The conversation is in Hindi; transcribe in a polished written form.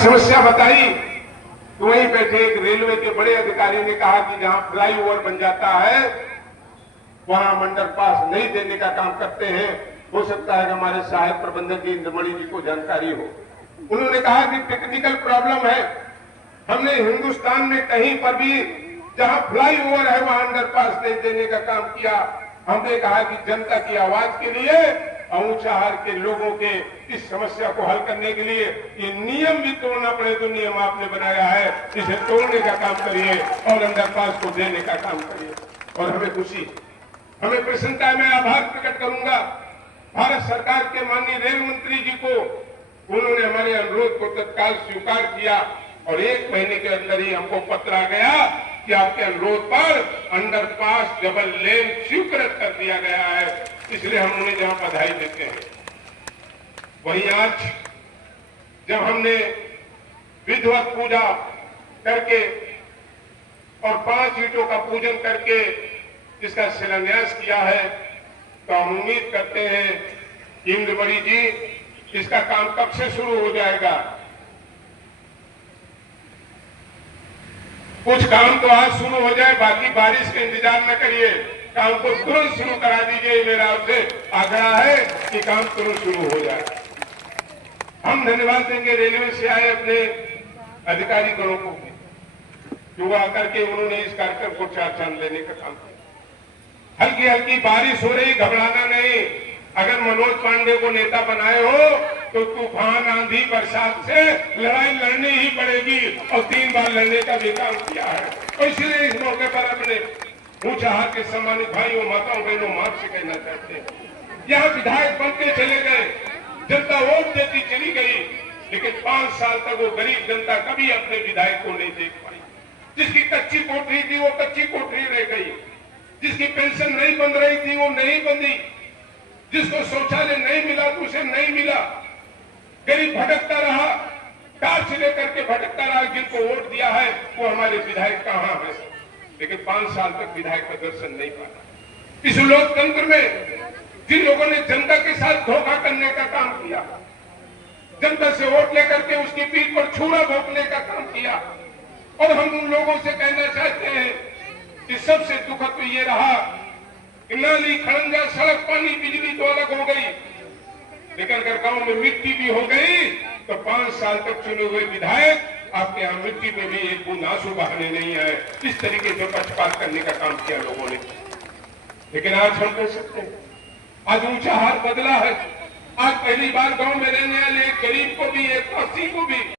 समस्या बताई तो वहीं बैठे एक रेलवे के बड़े अधिकारी ने कहा कि जहां फ्लाईओवर बन जाता है वहां हम अंडरपास नहीं देने का काम करते हैं। हो सकता है कि हमारे सहायक प्रबंधक जी इंद्रमणि जी को जानकारी हो। उन्होंने कहा कि टेक्निकल प्रॉब्लम है। हमने हिंदुस्तान में कहीं पर भी जहां फ्लाईओवर है वहां अंडरपास नहीं देने का काम किया। हमने कहा कि जनता की आवाज के लिए ऊंचाहार के लोगों के इस समस्या को हल करने के लिए ये नियम भी तोड़ना पड़े तो नियम आपने बनाया है, इसे तोड़ने का काम करिए और अंडरपास को देने का काम करिए। और हमें खुशी, हमें प्रसन्नता है। मैं आभार प्रकट करूंगा भारत सरकार के माननीय रेल मंत्री जी को। उन्होंने हमारे अनुरोध को तत्काल स्वीकार किया और 1 महीने के अंदर ही हमको पत्र आ गया कि आपके अनुरोध पर अंडरपास डबल लेन स्वीकृत कर दिया गया है। इसलिए हम उन्हें जहां बधाई देते हैं, वहीं आज जब हमने विधिवत पूजा करके और 5 ईंटों का पूजन करके इसका शिलान्यास किया है तो हम उम्मीद करते हैं कि इंद्रमणि जी इसका काम कब से शुरू हो जाएगा। कुछ काम तो आज शुरू हो जाए, बाकी बारिश का इंतजार न करिए, काम को तुरंत शुरू करा दीजिए। मेरा आपसे आग्रह है कि काम तुरंत शुरू हो जाए। हम धन्यवाद देंगे रेलवे से आए अपने अधिकारी गणों को, जो आकर के उन्होंने इस कार्यक्रम को चार चांद लेने का काम किया। हल्की हल्की बारिश हो रही, घबराना नहीं। अगर मनोज पांडे को नेता बनाए हो तो तूफान, आंधी, बरसात से लड़ाई लड़नी ही पड़ेगी और 3 बार लड़ने का भी काम किया है। और इसलिए इस मौके पर अपने ऊंचाहार के सम्मानित भाइयों, माताओं, बहनों, मां से कहना चाहते हैं, यहाँ विधायक बनते चले गए, जनता वोट देती चली गई, लेकिन 5 साल तक वो गरीब जनता कभी अपने विधायक को नहीं देख पाई। जिसकी कच्ची कोठरी थी वो कच्ची कोठरी रह गई, जिसकी पेंशन नहीं बन रही थी वो नहीं बनी, जिसको शौचालय नहीं मिला तो उसे नहीं मिला। गरीब भटकता रहा, टार्च लेकर के भटकता रहा। जिनको वोट दिया है वो हमारे विधायक कहां है, लेकिन 5 साल तक विधायक का दर्शन नहीं पाया। इस लोकतंत्र में जिन लोगों ने जनता के साथ धोखा करने का काम किया, जनता से वोट लेकर के उसकी पीठ पर छुरा भोंकने का काम किया, और हम उन लोगों से कहना चाहते हैं कि सबसे दुखद तो ये रहा कि नाली, खड़ंजा, सड़क, पानी, बिजली तो अलग हो गई, लेकिन अगर गांव में मिट्टी भी हो गई तो 5 साल तक चुने हुए विधायक आपके यहाँ मिट्टी में भी एक बूंद आंसू बहाने नहीं आए। इस तरीके से पक्षपात करने का काम किया लोगों ने। लेकिन आज हम कह सकते हैं, आज ऊंचाहार बदला है। आज पहली बार गांव में रहने वाले एक गरीब को भी, एक 80 को भी